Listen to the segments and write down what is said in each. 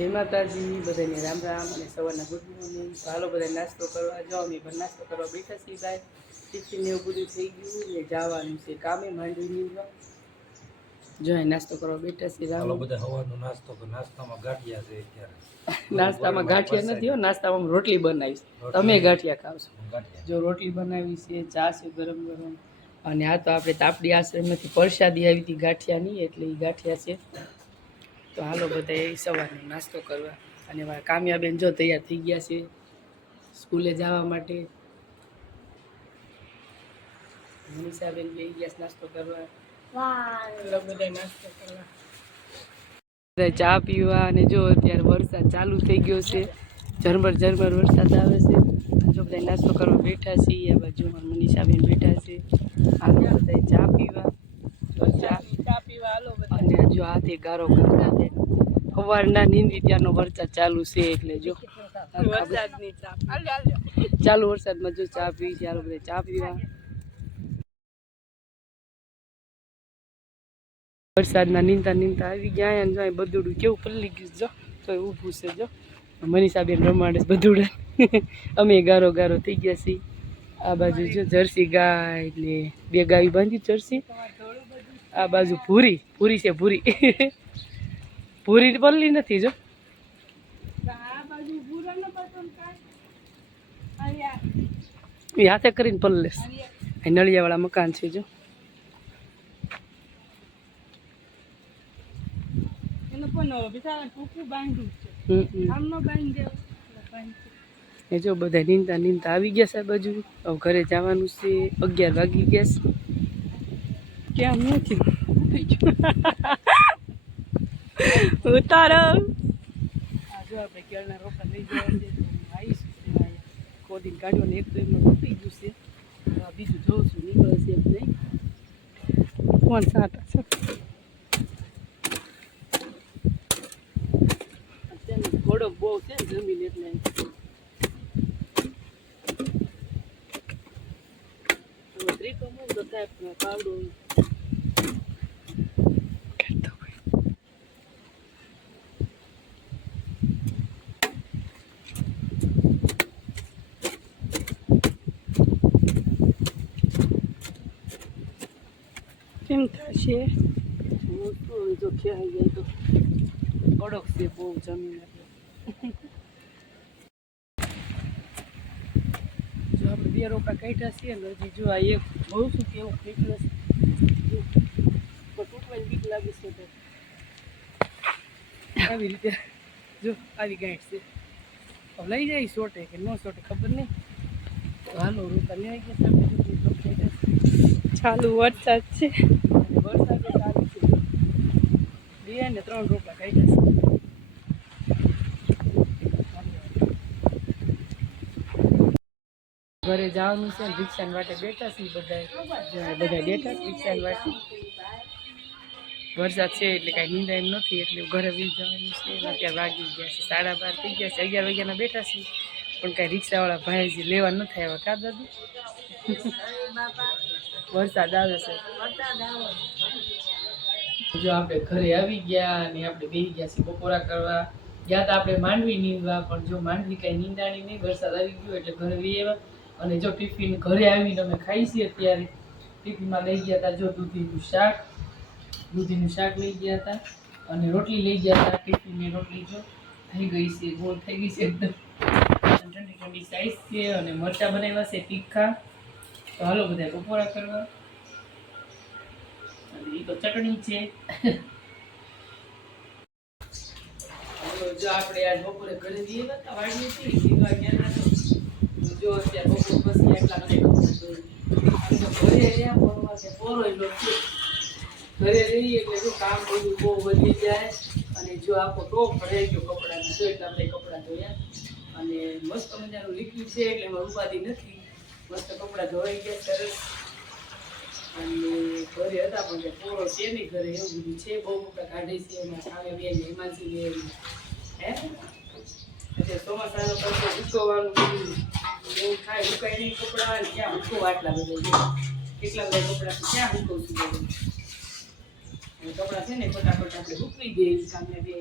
જય માતાજી બધાને રામ રામ અને સવારના ગુડ મોર્નિંગ. હાલો બધા નાસ્તો કરવા. જાઓ અમે પણ નાસ્તો કરવા બેઠા છીએ ભાઈ. ટિફિન એવું બધું થઈ ગયું ને જવાનું છે કામે માંડવી નીકળવા જો અહીં નાસ્તો કરવા બેઠા છીએ રામ. બધા હવાનો નાસ્તો નાસ્તામાં ગાંઠિયા છે અત્યારે. નાસ્તામાં ગાંઠિયા નથી હો નાસ્તામાં રોટલી બનાવીશ. તમે ગાંઠિયા ખાવશો જો રોટલી બનાવી છે ચા છે ગરમ ગરમ. અને આ તો આપણે તાપડી આશ્રમમાંથી પરસાદી આવી હતી ગાંઠિયાની એટલે એ ગાંઠિયા છે. તો હાલો બધા સવારનો નાસ્તો કરવા. અને મારા કામ્યાબેન જો તૈયાર થઈ ગયા છે સ્કૂલે જવા માટે. મનીષાબેન બે ગયા છે નાસ્તો કરવા. બધા નાસ્તો કરવા. ચા પીવા અને જો અત્યારે વરસાદ ચાલુ થઈ ગયો છે. ઝરમર ઝરમર વરસાદ આવે છે. જો બધા નાસ્તો કરવા બેઠા છીએ. આ બાજુ મનીષાબેન બેઠા છે. આગળ બધા ચા પીવા. ચા ચા પીવા હાલો અને જો હાથે ગારો ગારો સવારના નીંદી ત્યાંનો વરસાદ ચાલુ છે એટલે જો. ચાલુ વરસાદમાં જો ચા પી હાલો બધા ચા પીવા. વરસાદના નીંદતા નીંદતા આવી ગયા અને જો બધુડું કેવું પલ્લી ગયું જો. તો ઊભું છે જો. મનીષાબેન રમાડે છે બધુડા. અમે ગારો ગારો થઈ ગયા છીએ. આ બાજુ જો જર્સી ગાય એટલે બે ગાયું બાંધી જર્સી. આ બાજુ ભૂરી ભૂરી છે ભૂરી. ભૂરી પલ્લી નથી જો. એ હાથે કરીને પલ્લે અહીં નળિયાવાળા મકાન છે જો. એ જો બધા નીંદા નીંદા આવી ગયા છે બાજુ. હવે ઘરે જવાનું છે. અગિયાર વાગી ગયા છે. ક્યાં નથી ઉતારો. જો આપણે કેળના રોપા લઈ જવા છે આવીશ ખોદીને કાઢ્યો ને એક તો એમાં તૂટી ગયું છે. બીજું જોઉં છું, નીકળે છે એમ નહીં. કોણ સાટા છે? ઘોડો બહુ છે જમીન એટલે. ત્રીકો હોય તો પણ પાવડો તો જો ખ્યાલ જાય તો કડક છે. બહુ જમીન જો આપણે બે રોપા કાઢ્યા છીએ ને હજી જો આ એક બહુ શું કેવું ફિટનેસ તૂટવાની બીક લાગે છે તો. આવી રીતે જો આવી ગાંઠ છે. લઈ જાય શોટે કે ન શોટે ખબર નહીં. હાલો રોપા આવી ગયા છે છે. ચાલુ વરસાદ છે અને વરસાદ એ ચાલુ છે બે ને ત્રણ રોપા કાઢ્યા છે ઘરે જવાનું છે રિક્ષા વાટે બેઠા છીએ બધા બધા બેઠા રિક્ષા વાટે વરસાદ છે એટલે કાંઈ નિંદા એમ નથી એટલે ઘરે વી જવાનું છે અત્યારે વાગી ગયા છે સાડા બાર થઈ ગયા છે અગિયાર વાગ્યાના બેઠા છીએ પણ કાંઈ રિક્ષાવાળા ભાઈ જે લેવા નથી આવ્યા કા દાદુ? વરસાદ આવે છે. જો આપણે ઘરે આવી ગયા અને આપણે બેસી ગયા છીએ બપોરા કરવા ગયા તો આપણે માંડવી નીંદવા, પણ જો માંડવી કાંઈ નીંદાણી નહીં, વરસાદ આવી ગયો એટલે ઘરે વી અને જો ટિફિન ઘરે આવીને અમે ખાઈ છીએ અત્યારે. ટિફિનમાં લઈ ગયા હતા જો દૂધીનું શાક. દૂધીનું શાક લઈ ગયા હતા અને રોટલી લઈ ગયા હતા. ટિફિનની રોટલી જો થઈ ગઈ છે, ગોળ થઈ ગઈ છે એકદમ. ઠંડી ઠંડી સાઈઝ છે અને મરચાં બનાવ્યા છે તીખા. તો હાલો બધા બપોરા કરવા. અને તો ચટણી છે. જો આપણે આજ બપોરે ઘરે જઈએ હતા વાડીએ હતી સીધા ગયા જો અત્યારે બપોર પછી એટલા મને. ઘરે રહ્યા પોરવા કે ફોરો એટલો ઘરે રહીએ એટલે જો કામ બધું બહુ વધી જાય. અને જો આખો ટોપ રહી ગયો કપડાનો, તો એટલે બધા કપડાં ધોયા. અને મસ્ત મજાનું લિક્વિડ છે, એટલે એમાં ઉપાધિ નથી. મસ્ત કપડાં ધોવાઈ ગયા, સરસ. અને ઘરે હતા, પણ કે પૂરો છે ઘરે એવું બધું છે, બહુ મોટા કાઢે છે, એમાં સામે બે હિમાનસી બે હે? ચોમાસાનો પછી ઉકવવાનું એવું થાય ઉકાય નહીં કપડાં ક્યાં ઉકવો આટલા બધા કેટલા બધા કપડાં ક્યાં ઉકવું છું કપડાં છે ને, ફટાફટ આપણે ઉકવી દઈએ સામે બે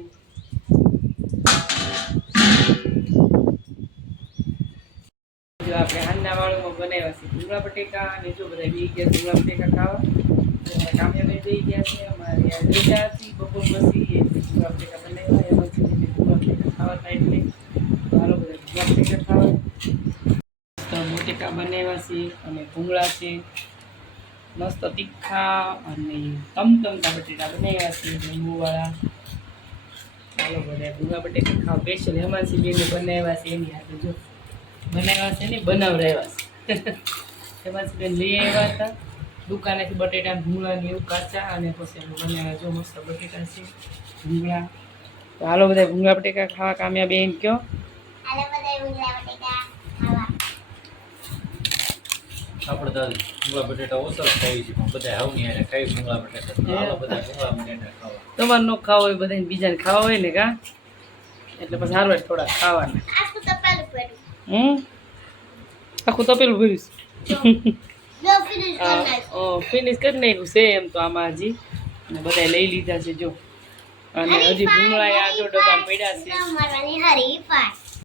જો આપણે હાંડના વાળુમાં બનાવ્યા છે. ડુંગળા બટેકા અને જો બધા બી ગયા ડુંગળા બટેકા ખાવા. તો કામ્યાબેન જઈ ગયા છે અમારે રજા હતી, બપોર પછી ડુંગળા બટેકા બનાવ્યા. છે ડુંગળા બટેકા ખાવા થાય એટલે તો હાલો બધા ડુંગળા બટેકા ખાવા. મસ્ત બટેકા બનાવ્યા છે અને ભૂંગળા છે. મસ્ત તીખા અને તમતમતા બટેટા બનાવ્યા છે, લીંબુવાળા. ચાલો બધા ભૂંગળા બટેકા ખાવા. સ્પેશિયલ હેમાંસી બેને બનાવ્યા છે એની હાથે જો. બનાવ્યા છે ને બનાવરાવ્યા છે. હેમાંસી બેન લઈ આવ્યા હતા. દુકાનેથી બટેટા ભૂંગળા ને એવું કાચા અને પછી એમ બનાવ્યા. જો મસ્ત બટેટા છે ભૂંગળા. તો હાલો બધા ભૂંગળા બટેકા ખાવા કામ્યા એમ કયો? આલે બધા ઉંગલા બટેકા ખાવા. આપણે તો ભૂંગળા બટેટા ઓછા ખાવી છીએ પણ બધા હાવ નહીં ખાઈ ભૂંગળા બટેટા. હાલો બધા ભૂંગળા બટેટા ખાવા. તમારે ન ખાવા હોય બધાને બીજાને ખાવા હોય ને કા? એટલે પછી સારું હોય થોડા ખાવાના. હમ? આખું તપેલું ભરીશ ફિનિશ કરી નાખ્યું છે એમ તો આમાં હજી. અને બધા લઈ લીધા છે જો. અને હજી ભૂંગળા આ જો ડબ્બા પડ્યા છે.